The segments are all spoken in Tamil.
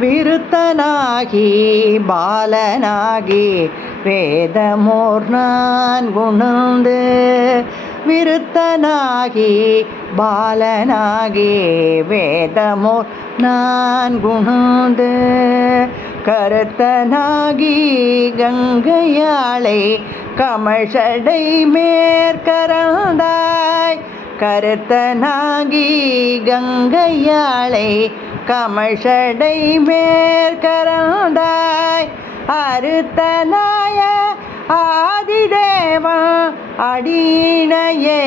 விருத்தனாகி பாலனாகி வேதமோர் நான் குணந்து விருத்தனாகி பாலனாகி வேதமோர் நான் குணந்து கருத்தனாகி கங்கையாளை கமழ்ஷடை மேற்கரந்தாய் கருத்தனாகி கங்கையாளை கமழ்ஷடை மேற்கரந்தாய் அறுத்தனாய ஆதிதேவா அடியினையே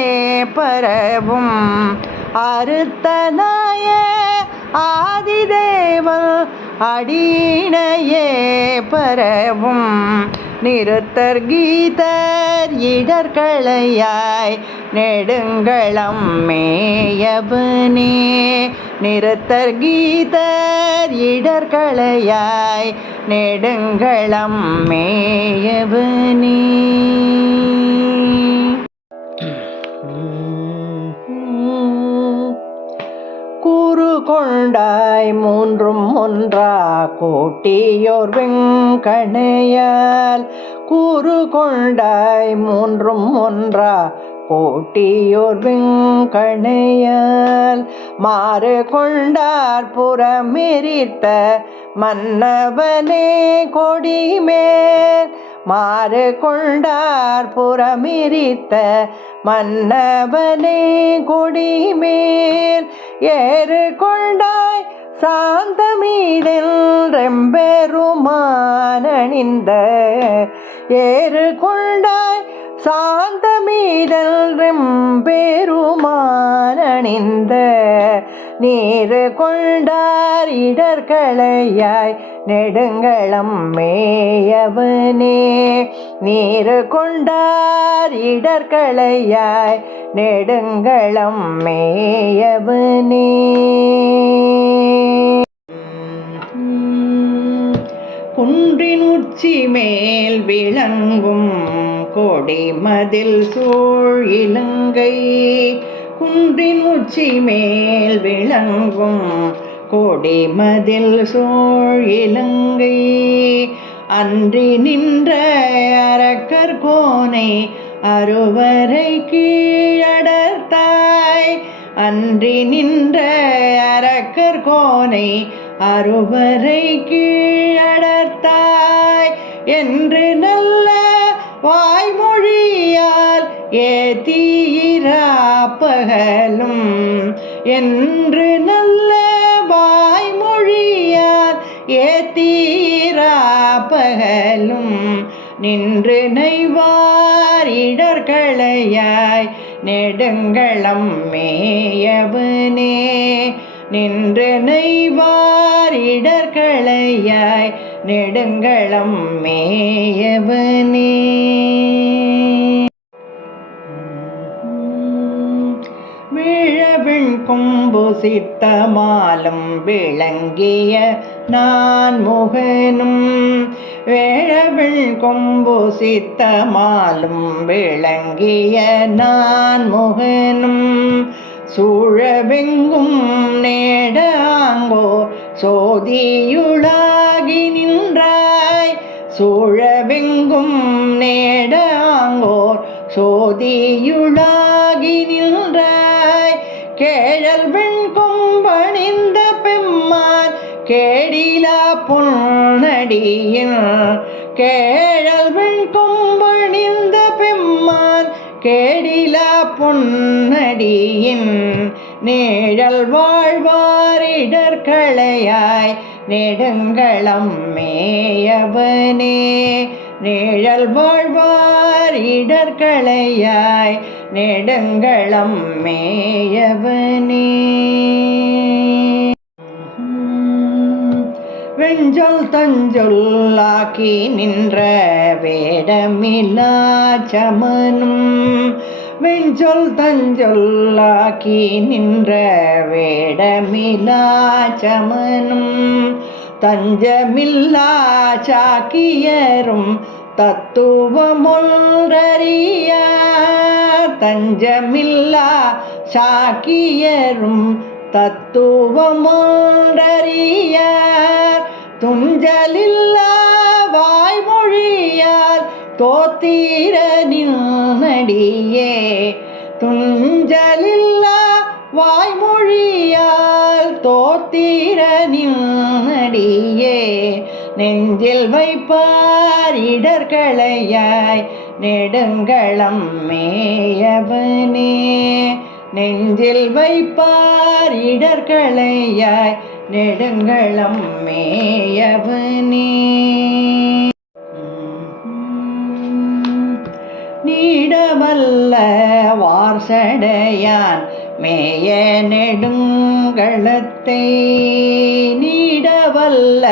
பரவும். அறுத்தனாய ஆதிதேவா அடியினையே பரவும். நிறுத்தர் கீதர் இடர்களையாய் நெடுங்களம் மேயவனே. நிறத்தர் கீதர் இடர்களையாய் நெடுங்களம் மேயவு நீ. கூறு கொண்டாய் மூன்றும் ஒன்றா கூட்டியோர் வெங்கணையால். கூறு கொண்டாய் மூன்றும் ஒன்றா கோட்டியோர் வெங்கணையால் மாறு கொண்டார் புறமிரித்த மன்னவனே கொடிமேல். மாறு கொண்டார் புறமிரித்த மன்னவனே கொடிமேல். ஏறு கொண்டாய் சாந்தமீதென்றெம்பெருமானணிந்த ஏறு கொண்டாய் சாந்தமீதென்றெம்பெருமானணிந்த நீர் கொண்டார் இடர்களையாய் நெடுங்களம் மேயவனே. நீர் கொண்டார் இடர்களையாய் நெடுங்களம் மேயவனே. குன்றின் உச்சி மேல் விளங்கும் கொடிமதில் சூழ் இலங்கை. குன்றின் உச்சி மேல் விளங்கும் கொடிமதில் சூழ் இலங்கை. அன்றி நின்ற அரக்கர் கோனை அறுவரை கீழடர்த்தாய் அன்றி நின்ற அரக்கர் கோனை அறுவரை கீழடர்த்தாய் என்று நல்ல வாய்மொழியால் ஏத்தீராப்பகலும் என்று நல்ல வாய்மொழியால் ஏத்தீராப்பகலும் நின்று நெய்வார் இடர்களையாய் நெடுங்களம் மேயவனே. நின்று நெய்வார் இடர்களையாய் நெடுங்களம் மேயவனே. சித்தமாலும் விளங்கிய நான் முகனும் வேழவிழ் கொம்பு சித்தமாலும் விளங்கிய நான் முகனும். சூழவெங்கும் நேடாங்கோ சோதியுளாகி நின்றாய் சூழவெங்கும் நேடாங்கோர் சோதியுளாகி பொன்னடியின் கேழல் வெண் கொம்பணிந்த பெம்மான் கேடிலா பொன்னடியின் நேழல் வாழ்வாரிடர்களையாய் நெடுங்களம் மேயவனே. நிழல் வாழ்வார் இடர்களையாய் நெடுங்களம் மேயவனே. வெஞ்சொல் தஞ்சொல்லாக்கி நின்ற வேடமிலா சமனும். வெஞ்சொல் தஞ்சொல்லாக்கி நின்ற வேடமிலா சமனும். தஞ்சமில்லா சாக்கியரும் தத்துவமொன்றறியார் தஞ்சமில்லா சாக்கியரும் தத்துவமொன்றறியார் துஞ்சலில்லா வாய்மொழியால் தோத்தீர நின்னடியே. துஞ்சலில்லா வாய்மொழியால் தோத்தீர நின்னடியே. நெஞ்சில் வைப்பார் இடர்களையாய் நெடுங்களம் மேயவனே. நெஞ்சில் வைப்பார் இடர்களையாய் நெடுங்களம் மேயவனே நீடமல்ல வார்சடையான் மேய நெடுங்களத்தை. நீடவல்ல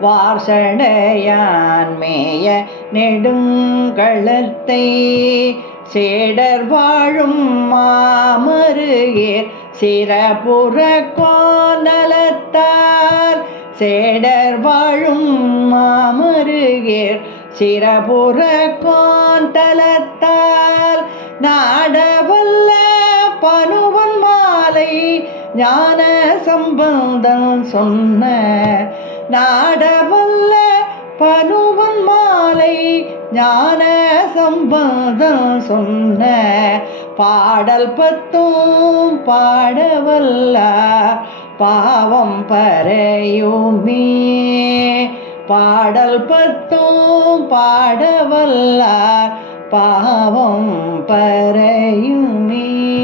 வார்சடையான் மேய நெடுங்களத்தை. சேடர் வாழும் மாமருகேர் சிறபுற கோணலத்தார் சேடர் வாழும் மாமருகேர் சிறபுற கோண்டலத்தால் நாடவல்ல பனுவன் மாலை ஞான சம்பந்தன் சொன்ன நாடவல்ல பனுவன் மாலை ஞான சம்பந்தம் சொன்ன பாடல் பத்தும் பாடவல்ல பாவம் பறையுமே. பாடல் பத்தும் பாடவல்லார் பாவம் பறையுமே.